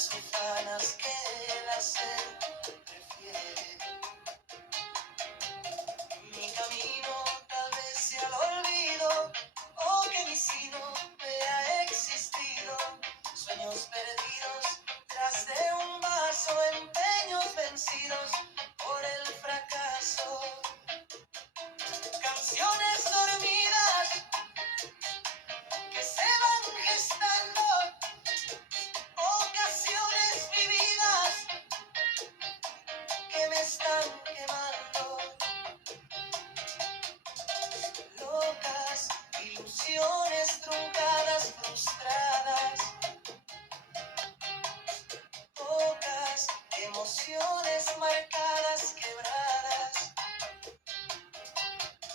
más ufanas que el hacer prefiere. Mi camino tal vez sea el olvido, o que mi sí no haya existido. Sueños perdidos tras de un vaso, empeños vencidos por el fracaso. Canciones dormidas que se van gestando, ocasiones vividas que me están quemando. Locas ilusiones truncadas, frustradas, pocas emociones marcadas, quebradas.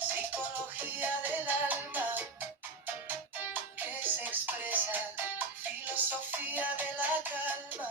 Psicología del alma que se expresa, filosofía de la calma.